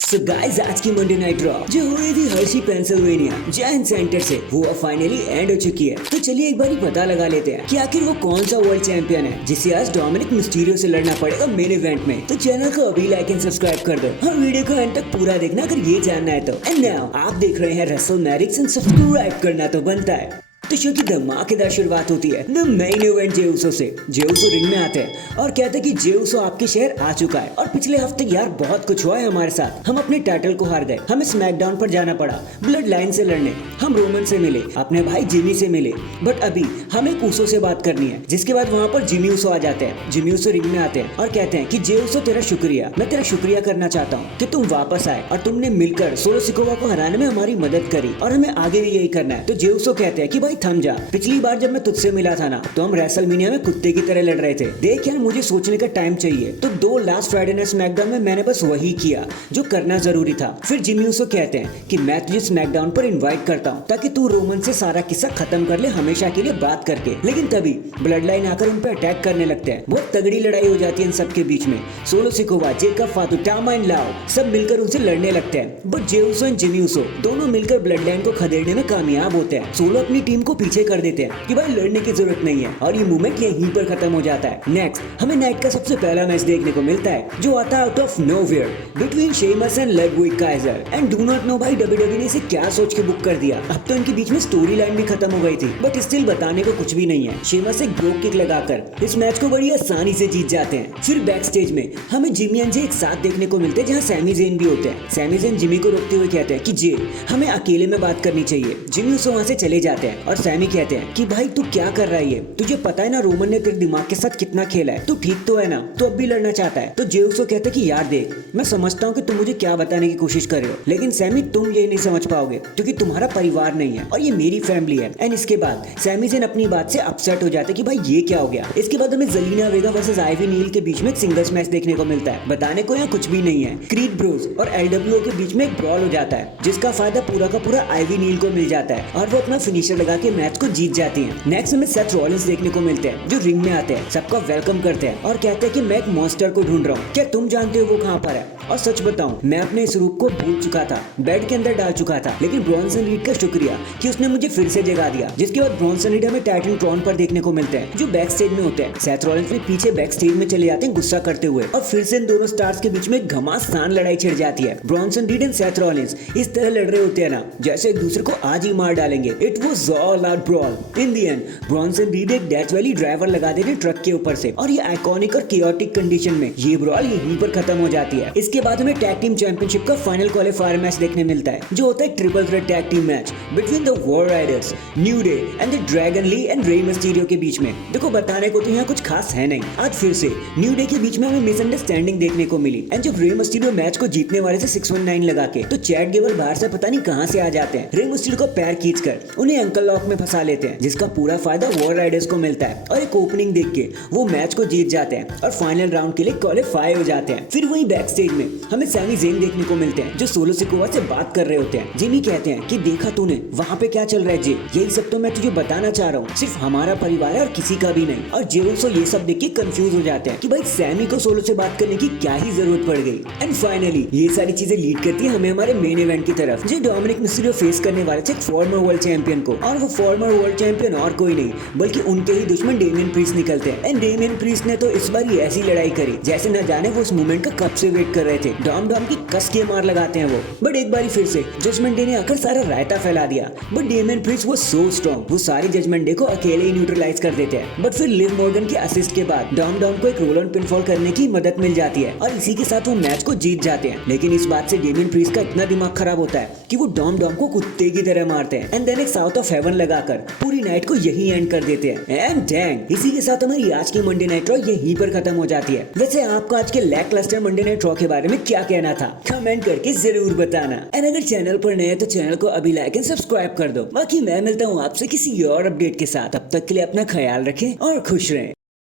So guys, आज की Monday Night raw जो हुई थी हर्शी पेंसिल्वेनिया जायंट सेंटर से वो अब फाइनली एंड हो चुकी है। तो चलिए एक बार पता लगा लेते हैं कि आखिर वो कौन सा वर्ल्ड चैंपियन है जिसे आज डोमिनिक मिस्टीरियो से लड़ना पड़ेगा मेन इवेंट में। तो चैनल को अभी लाइक एंड सब्सक्राइब कर दो और वीडियो को एंड तक पूरा देखना अगर ये जानना है तो। एंड नाउ आप देख रहे हैं रेसल मैरिक्स एंड सब्सक्राइब करना तो बनता है। तो शो की धमाकेदार शुरुआत होती है द मेन इवेंट जेउसो से। जेउसो रिंग में आते हैं और कहते हैं कि जेउसो आपके शहर आ चुका है और पिछले हफ्ते यार बहुत कुछ हुआ है हमारे साथ। हम अपने टाइटल को हार गए, हमें स्मैकडाउन पर जाना पड़ा ब्लड लाइन से लड़ने। हम रोमन से मिले, अपने भाई जिमी से मिले, बट अभी हमें ऊसो से बात करनी है। जिसके बाद वहाँ पर जिमी ऊसो आ जाते हैं। जिमी ऊसो रिंग में आते हैं और कहते हैं कि जेउसो तेरा शुक्रिया, मैं तेरा शुक्रिया करना चाहता हूँ कि तुम वापस आए और तुमने मिलकर सोलो सिकोवा को हराने में हमारी मदद करी और हमें आगे भी यही करना है। तो जेउसो कहते हैं कि भाई थम जा, पिछली बार जब मैं तुझसे मिला था ना तो हम रेसलमेनिया में कुत्ते की तरह लड़ रहे थे। देख यार मुझे सोचने का टाइम चाहिए। तो 2 लास्ट फ्राइडे नाइट स्मैकडाउन में मैंने बस वही किया जो करना जरूरी था। फिर जिमी ऊसो कहते हैं कि मैं तुझे स्मैकडाउन पर इनवाइट करता हूँ ताकि तू रोमन से सारा किस्सा खत्म कर ले हमेशा के लिए बात करके। लेकिन तभी ब्लड लाइन आकर उन पर अटैक करने लगते हैं। बहुत तगड़ी लड़ाई हो जाती है इन सबके बीच में। सोलो सिकोवा, जेकब फातू, टामा एंड लाओ सब मिलकर उनसे लड़ने लगते हैं। But Jey Uso and Jimmy Uso दोनों मिलकर ब्लड लाइन को खदेड़ने में कामयाब होते हैं। सोलो अपनी टीम को पीछे कर देते हैं कि भाई लड़ने की जरूरत नहीं है और ये मूवमेंट यहीं पर खत्म हो जाता है। नेक्स्ट हमें नाइट का सबसे पहला मैच देखने को मिलता है जो आता है out of nowhere between Sheamus and Ludwig Kaiser. And do not know भाई डब्ल्यूडब्ल्यूई ने इसे क्या सोच के बुक कर दिया। अब तो इनके बीच में स्टोरी लाइन भी खत्म हो गई थी बट स्टिल बताने को कुछ भी नहीं है। शेमस एक ब्रोक किक लगाकर इस मैच को बड़ी आसानी से जीत जाते हैं। फिर बैक स्टेज में हमें जिमी एंड जे एक साथ देखने को मिलते हैं जहाँ सैमी ज़ेन भी होते हैं। सैमी ज़ेन जिमी को रोकते हुए कहते हैं कि जे हमें अकेले में बात करनी चाहिए। जिमी उससे वहाँ से चले जाते हैं और सैमी कहते हैं कि भाई तू क्या कर रहा है, तुझे पता है ना रोमन ने तेरे दिमाग के साथ कितना खेला है, तू ठीक तो है ना, तो अब भी लड़ना चाहता है। तो जे ऊसो कहते कि यार देख मैं समझता हूँ कि तुम मुझे क्या बताने की कोशिश कर रहे हो लेकिन सैमी तुम ये नहीं समझ पाओगे क्योंकि तुम्हारा परिवार नहीं है और ये मेरी फैमिली है। एंड इसके बाद सैमी ज़ेन अपनी बात से अपसेट हो जाते कि भाई ये क्या हो गया। इसके बाद हमें ज़ेलिना वेगा वर्सेस आइवी नील के बीच में एक सिंगल्स मैच देखने को मिलता है। बताने को यहाँ कुछ भी नहीं है। क्रीड ब्रोस और एलडब्ल्यूओ के बीच में एक ब्रॉल हो जाता है जिसका फायदा पूरा का पूरा आइवी नील को मिल जाता है और वो अपना फिनिशर लगा के मैच को जीत जाती है। नेक्स्ट हमें सेथ रॉलिंस देखने को मिलते हैं जो रिंग में आते हैं, सबका वेलकम करते हैं और कहते हैं कि मैं एक मॉन्स्टर को ढूंढ रहा हूँ, क्या तुम जानते हो वो कहाँ पर है। और सच बताऊं मैं अपने इस रूप को भूल चुका था, बेड के अंदर डाल चुका था, लेकिन ब्रॉन्सन रीड का शुक्रिया कि उसने मुझे फिर से जगा दिया। जिसके बाद ब्रॉन्सन रीड हमें टाइटन ट्रॉन पर देखने को मिलते हैं जो बैक स्टेज में होते हैं। सेथ रॉलिंस भी पीछे बैक स्टेज में चले जाते हैं गुस्सा करते हुए और फिर से इन दोनों स्टार्स के बीच में घमासान लड़ाई छिड़ जाती है। Bronson read and Seth Rollins इस तरह लड़ रहे होते हैं ना जैसे एक दूसरे को आज ही मार डालेंगे। It was all out brawl. In the end Bronson read एक डेथ वैली ड्राइवर लगा देते ट्रक के ऊपर से और ये आइकॉनिक और केओटिक कंडीशन में ये ब्रॉल यहीं पर खत्म हो जाती है। इसके बाद हमें टैग टीम चैंपियनशिप का फाइनल क्वालिफायर मैच देखने मिलता है जो होता है triple threat tag team match between the War Raiders, New Day and the Dragon Lee and Rey Mysterio के बीच में। देखो बताने को तो यहाँ कुछ खास है नहीं। आज फिर से न्यू डे के बीच में हमें मिसअंडरस्टैंडिंग देखने को मिली एंड जब रे मिस्टीरियो मैच को जीतने वाले थे 619 लगा के तो चैट गेबल बाहर से पता नहीं कहां से आ जाते हैं। रे मिस्टीरियो को पैर खींचकर उन्हें अंकल लॉक में फंसा लेते हैं जिसका पूरा फायदा वॉर राइडर्स को मिलता है और एक ओपनिंग देख के वो मैच को जीत जाते हैं और फाइनल राउंड के लिए क्वालिफाई हो जाते हैं। फिर वहीं बैक स्टेज में हमें सैमी ज़ेन देखने को मिलते हैं जो सोलो सिकोवा से बात कर रहे होते हैं। जिमी कहते हैं कि देखा तूने वहाँ पे क्या चल रहा है जे, यही सब तो मैं तुझे बताना चाह रहा हूँ, सिर्फ हमारा परिवार है और किसी का भी नहीं। और जे ऊसो ये सब देख के कंफ्यूज हो जाते हैं कि भाई सैमी को सोलो से बात करने की क्या ही जरूरत पड़ गई। एंड फाइनली ये सारी चीजें लीड करती है हमें हमारे मेन इवेंट की तरफ जो डोमिनिक मिस्टीरियो फेस करने वाले थे फॉर्मर वर्ल्ड चैंपियन को। और वो फॉर्मर वर्ल्ड चैंपियन और कोई नहीं बल्कि उनके ही दुश्मन डेमियन प्रीस्ट निकलते हैं। एंड डेमियन प्रीस्ट ने तो इस बार ऐसी लड़ाई करी जैसे न जाने वो उस मूवमेंट का कब से वेट कर रहे थे। डॉम डॉम की कस के मार लगाते हैं वो। बट एक बार फिर से जजमेंट डे ने आकर सारा रायता फैला दिया। बट डेमियन प्रीस्ट वो सो स्ट्रॉन्ग, वो सारी जजमेंट डे को अकेले ही न्यूट्रलाइज कर देते हैं। बट फिर लिव मॉर्गन के असिस्ट के बाद डॉम डॉम को एक रोल ऑन पिनफॉल करने की मदद मिल जाती है और इसी के साथ वो मैच को जीत जाते हैं। लेकिन इस बात से डेमियन प्रीस्ट का इतना दिमाग खराब होता है कि वो डॉम डॉम को कुत्ते की तरह मारते हैं एंड देन एक साउथ ऑफ हेवन लगाकर पूरी नाइट को यही एंड कर देते हैं। एंड डैंग इसी के साथ हमारी आज की मंडे नाइट रॉ यहीं पर खत्म हो जाती है। वैसे आपको आज के lackluster Monday Night Raw के बारे में क्या कहना था कमेंट करके जरूर बताना। एंड अगर चैनल पर नए तो चैनल को अभी लाइक एंड सब्सक्राइब कर दो। बाकी मैं मिलता हूँ आपसे किसी और अपडेट के साथ। तब तक के लिए अपना ख्याल रखें और खुश रहें।